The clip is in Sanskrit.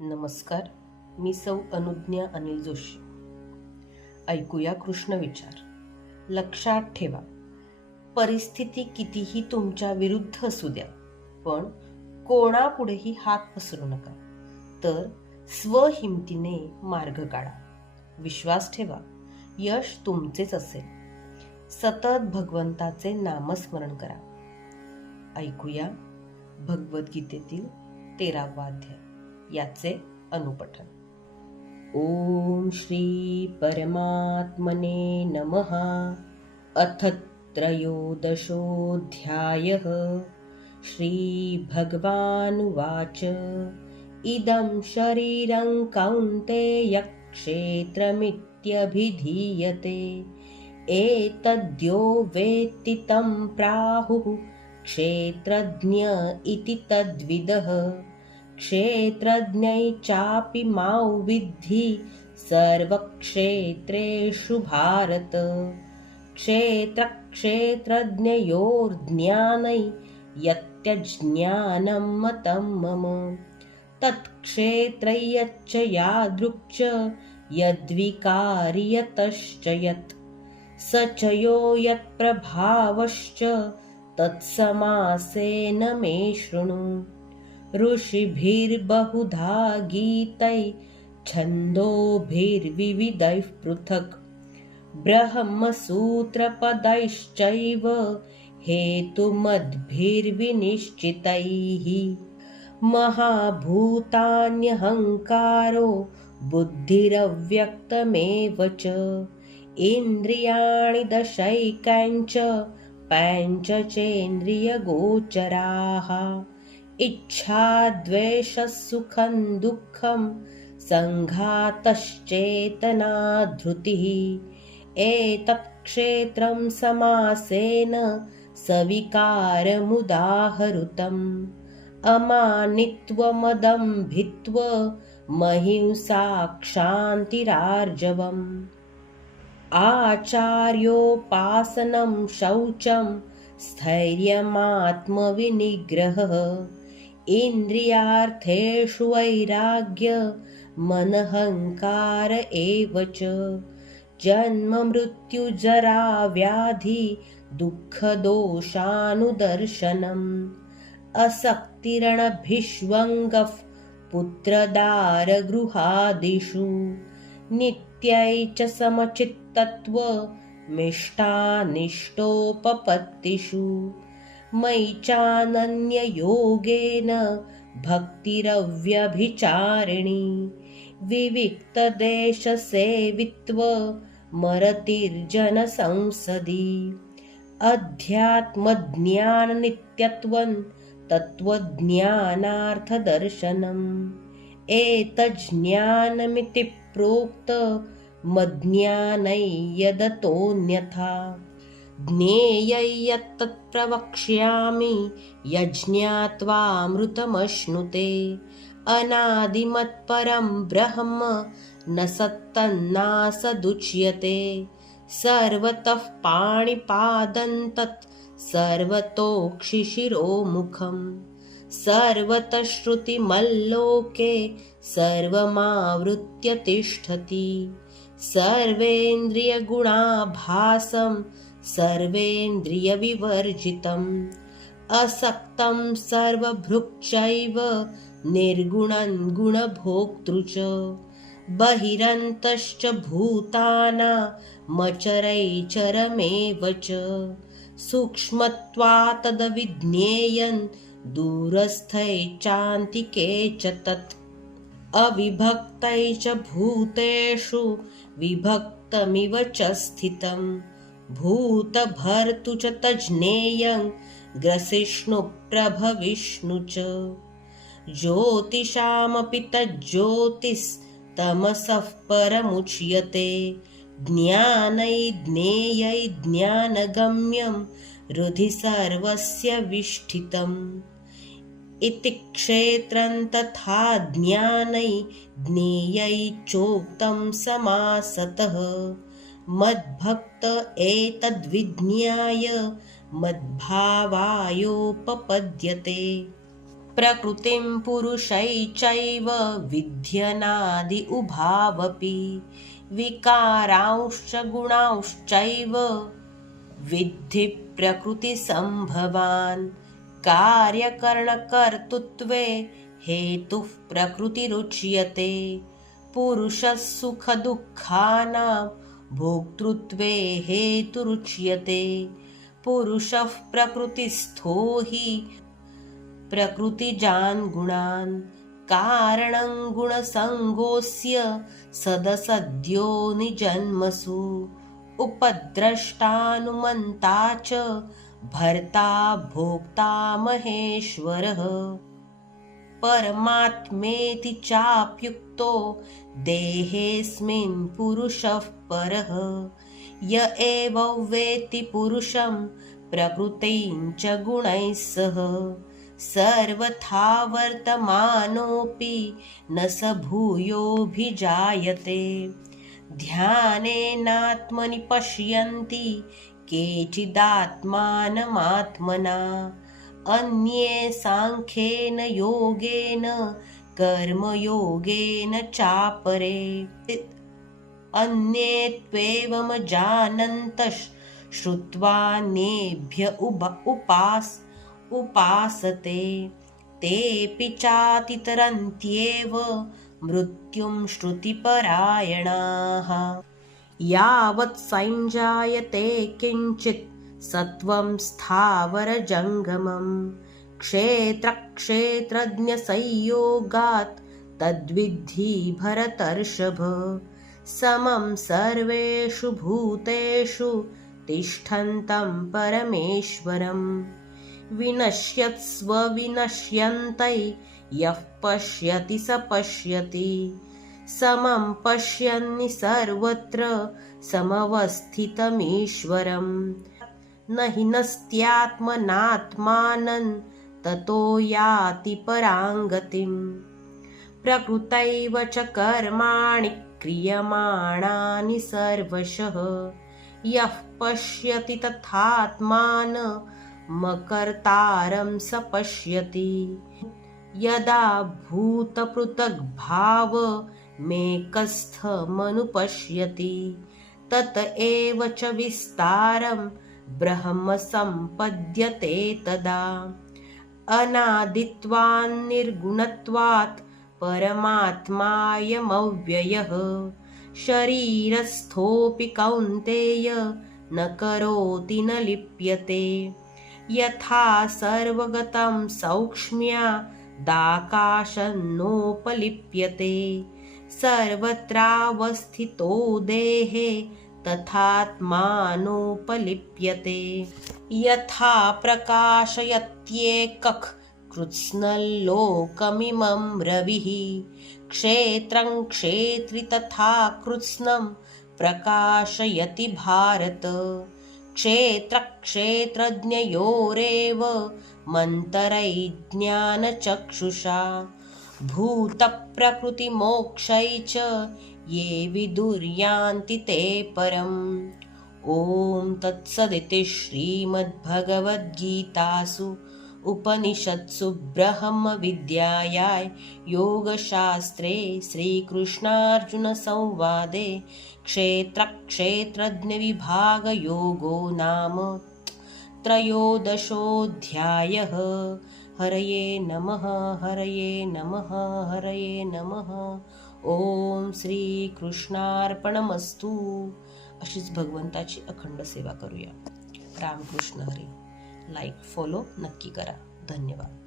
नमस्कार, मी सौ अनुज्ञा अनिल जोशी. ऐकूया कृष्ण विचार. लक्षात ठेवा, परिस्थिती कितीही तुमच्या विरुद्ध असू द्या, पण कोणापुढेही हात पसरू नका. तर स्वहिमतीने मार्ग काढा. विश्वास ठेवा, यश तुमचेच असेल. सतत भगवंताचे नामस्मरण करा. ऐकूया भगवद्गीतेतील 13वा अध्याय, याचे अनुपठन. ओम श्री परमात्मने नमः. अथ त्रयोदशोऽध्यायः. श्री भगवानुवाच. इदं शरीरं कौन्तेय क्षेत्रमित्यभिधीयते. एतद्यो वेत्ति तं प्राहुः क्षेत्रज्ञ इति तद्विदः. क्षेत्रज्ञै चापि मां विद्धि सर्वक्षेत्रेषु भारत. क्षेत्रक्षेत्रज्ञयोर्ज्ञानै यत्यज्ञानं मतं मम. तत्क्षेत्रय्यच्च यादृक् च यद्विकारि यतश्च यत्. स च यो यत्प्रभावश्च तत्समासेन मे शृणु. ऋषिभिर्बहुधा गीतैः छन्दोभिर्विविधैः पृथक्. ब्रह्मसूत्रपदैश्चैव हेतुमद्भिर्विनिश्चितैः. महाभूतान्यहङ्कारो बुद्धिरव्यक्तमेव च. इन्द्रियाणि दशैकाञ्च पञ्चचेन्द्रियगोचराः. इच्छा द्वेषः सुखं दुःखं सङ्घातश्चेतना धृतिः. एतत् क्षेत्रं समासेन सविकारमुदाहृतम्. अमानित्वमदम्भित्वमहिंसा क्षान्तिरार्जवम्. आचार्योपासनं शौचं स्थैर्यमात्मविनिग्रहः. इन्द्रियार्थेषु वैराग्य मनहङ्कार एव च. जन्ममृत्युजराव्याधि दुःखदोषानुदर्शनम्. असक्तिरणभिष्वङ्गः पुत्रदारगृहादिषु. नित्यै च समचित्तत्वमिष्टानिष्टोपपत्तिषु. मयि चानन्ययोगेन भक्तिरव्यभिचारिणी. विविक्तदेशसेवित्वमरतिर्जनसंसदि. अध्यात्मज्ञाननित्यत्वं तत्त्वज्ञानार्थदर्शनम्. एतज्ज्ञानमिति प्रोक्तमज्ञानै यदतोऽन्यथा. ज्ञेयै यत्तत् प्रवक्ष्यामि यज्ञात्वामृतमश्नुते. अनादिमत्परं ब्रह्म न सत्तन्नासदुच्यते. सर्वतः पाणिपादं तत् सर्वतोक्षिशिरोमुखम्. सर्वतः श्रुतिमल्लोके सर्वमावृत्य तिष्ठति. सर्वेन्द्रियगुणाभासं सर्वेन्द्रियविवर्जितम्. असक्तं सर्वभृक्चैव निर्गुणं गुणभोक्तृ च. बहिरन्तश्च भूतानामचरैचरमेव च. सूक्ष्मत्वात्तदविज्ञेयं दूरस्थै चान्तिके च तत्. अविभक्तै च भूतेषु विभक्तमिव च स्थितम्. भूतभर्तृ च तज्ज्ञेयं ग्रसिष्णुप्रभविष्णु च. ज्योतिषामपि तज्ज्योतिस्तमसः परमुच्यते. ज्ञानै ज्ञेयै ज्ञानगम्यं हृदि सर्वस्य विष्ठितम्. इति क्षेत्रं तथा ज्ञानै ज्ञेयै चोक्तं समासतः. मद्भक्त एतद्विज्ञाय मद्भावायोपपद्यते. प्रकृतिं पुरुषैश्चैव विध्यनादि उभावपि विकारांश्च गुणांश्चैव विद्धि प्रकृतिसम्भवान् कार्यकरणकर्तृत्वे हेतुः प्रकृतिरुच्यते पुरुषः सुखदुःखानां भोक्तृत्वे हेतुरुच्यते पुरुषः प्रकृतिस्थो हि प्रकृतिजान् गुणान् कारणं गुणसङ्गोऽस्य सदसद्यो निजन्मसु उपद्रष्टानुमन्ता च भर्ता भोक्ता महेश्वरः परमात्मेति चाप्युक्तो देहेऽस्मिन् पुरुषः परः य एव वेत्ति पुरुषं प्रकृतिं च गुणैः सह सर्वथा वर्तमानोऽपि न स भूयोऽभिजायते ध्यानेनात्मनि पश्यन्ति केचिदात्मानमात्मना अन्ये साङ्ख्येन योगेन कर्मयोगेन चापरे अन्ये त्वेवमजानन्तः श्रुत्वान्येभ्य उपासते तेऽपि चातितरन्त्येव मृत्युं श्रुतिपरायणाः यावत् संजायते किञ्चित् सत्वं स्थावरजङ्गमं क्षेत्रक्षेत्रज्ञसंयोगात् तद्विद्धि भरतर्षभ समं सर्वेषु भूतेषु तिष्ठन्तं परमेश्वरं विनश्यत्स्व विनश्यन्तै यः पश्यति स पश्यति समं पश्यन्नि सर्वत्र समवस्थितमीश्वरम् न हि नस्त्यात्मनात्मानं ततो याति पराङ्गतिम् प्रकृतैव च कर्माणि क्रियमाणानि सर्वशः यः पश्यति तथात्मानमकर्तारं स पश्यति यदा भूतपृथग्भावमेकस्थमनुपश्यति तत एव च विस्तारं ब्रह्म सम्पद्यते तदा अनादित्वान्निर्गुणत्वात् परमात्मायमव्ययः शरीरस्थोऽपि कौन्तेय न करोति न लिप्यते यथा सर्वगतं सौक्ष्म्यादाकाशन्नोपलिप्यते सर्वत्रावस्थितो देहे तथात्मानोपलिप्यते यथा प्रकाशयत्येकः कृत्स्नल्लोकमिमं रविः क्षेत्रं क्षेत्री तथा कृत्स्नं प्रकाशयति भारत क्षेत्रक्षेत्रज्ञयोरेव मन्तरैज्ञानचक्षुषा भूतप्रकृतिमोक्षै च ये विदुर्यान्ति ते परम् ॐ तत्सदिति श्रीमद्भगवद्गीतासु उपनिषत्सु ब्रह्मविद्यायां योगशास्त्रे श्रीकृष्णार्जुनसंवादे क्षेत्रक्षेत्रज्ञविभागयोगो नाम त्रयोदशोऽध्यायः। हरये नमः हरये नमः हरये नमः। ओम श्रीकृष्णार्पणमस्तु। अशीच भगवंताची अखंड सेवा करूया। रामकृष्ण हरी। लाईक फॉलो नक्की करा। धन्यवाद।